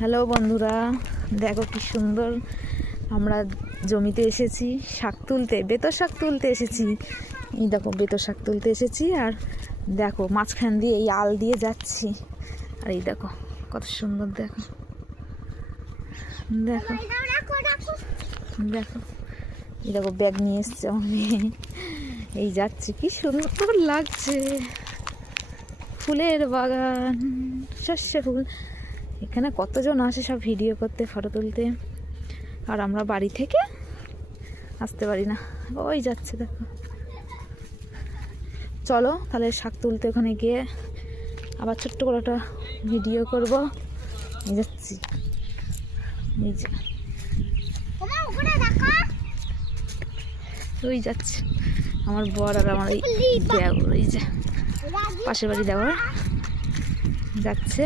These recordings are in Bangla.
হ্যালো বন্ধুরা, দেখো কি সুন্দর আমরা জমিতে এসেছি শাক তুলতে, বেতো শাক তুলতে এসেছি। এই দেখো বেতো শাক তুলতে এসেছি, আর দেখো মাঝখান দিয়ে এই আল দিয়ে যাচ্ছি। আর এই দেখো কত সুন্দর, দেখো দেখো দেখো এই দেখো ব্যাগ নিয়ে এসছে আমার মেয়ে। এই যাচ্ছি, কি সুন্দর লাগছে, ফুলের বাগান, সর্ষে ফুল। এখানে কতজন আসে সব ভিডিও করতে, ফটো তুলতে, আর আমরা বাড়ি থেকে আসতে পারি না। ওই যাচ্ছে দেখো। চলো তাহলে শাক তুলতে ওখানে গিয়ে আবার ছোট্ট করে একটা ভিডিও করব। যাচ্ছি, এই যে ওই যাচ্ছে আমার বর আর আমার এই দেওর, এই যে পাশের বাড়ি দেওর যাচ্ছে।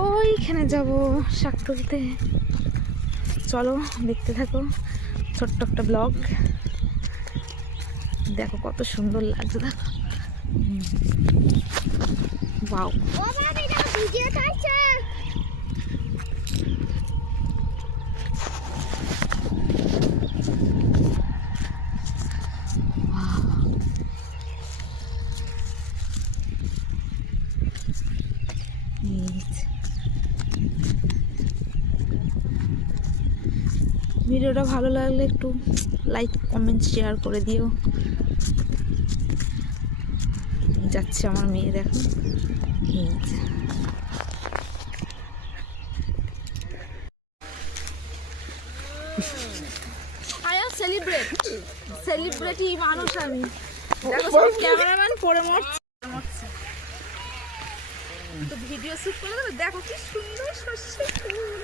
ওইখানে যাব শাক তুলতে। চলো দেখতে থাকো, ছোট্ট একটা ব্লগ। দেখো কত সুন্দর লাগছে, দেখো ওয়াও। ভিডিওটা ভালো লাগলে একটু লাইক, কমেন্ট, শেয়ার করে দিও। যাচ্ছে আমার মেয়ে, দেখো সেলিব্রিটি মানুষ আমি। দেখো ক্যামেরাম্যান পরে মরছে, তো ভিডিও শুট করে দেবে। দেখো কি সুন্দর সর্ষে ফুল।